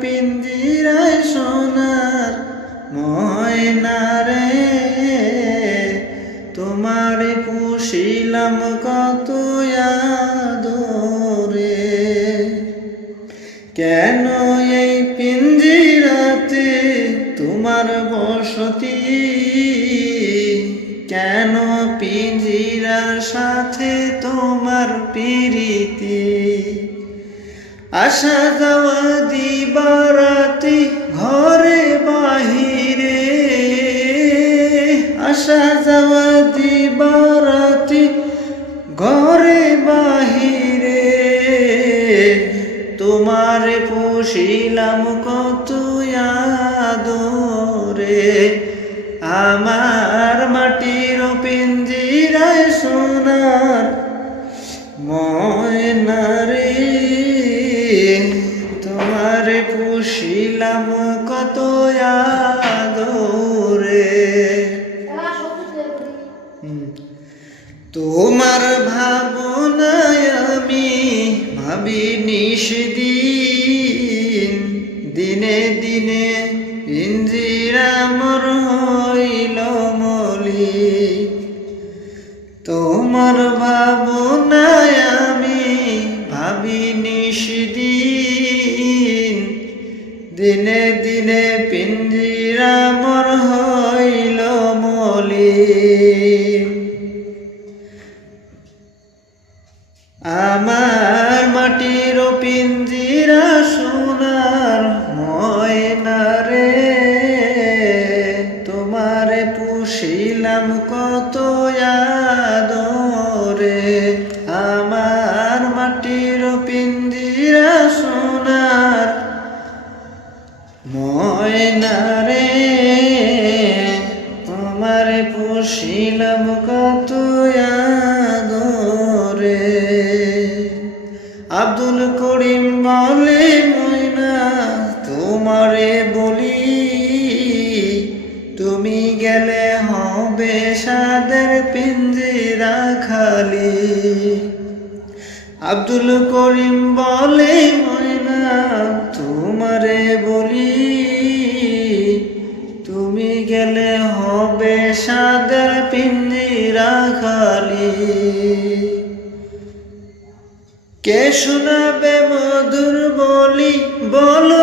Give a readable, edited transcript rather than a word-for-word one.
পিঞ্জিরায় সোনার ময়না রে, তোমার পুষিলাম কত আদরে। কেন এই পিঞ্জিরাতে তোমার বসতি, কেন পিঞ্জিরার সাথে তোমার প্রীতি। আসা যাওয়া দিবারাতি ঘরে বাহিরে, আসা যাওয়া দিবারাতি ঘরে বাহিরে। তোমার পুষিলাম কত আদরে, আমার মাটির পিঞ্জিরায় সোনার ময়না রে, তোমার পুষিলাম কত আদরে। তোমার ভাবনায় আমি ভাবি নিশদিন, দিনে দিনে পিঞ্জিরা মোর হইল মলিন। তোমার ভাবনায় আমি ভাবি নিশদিন, দিনে দিনে পিঞ্জিরা মোর হইল মলিন। আমার মাটির পিঞ্জিরা সোনার ময়না রে, তোমার পুষিলাম কত আদরে। আমার মাটির পিঞ্জিরা সোনার ময়না রে, তোমার পুষিলাম কত আদরে। আব্দুল করিম বলে ময়না তোমারে বলি, তুমি গেলে হবে সাদের পিঞ্জিরা খালি। আব্দুল করিম বলে ময়না তোমারে বলি, তুমি গেলে হবে সাদের পিঞ্জিরা খালি। কে শোনাবে মধুর বলি, বলো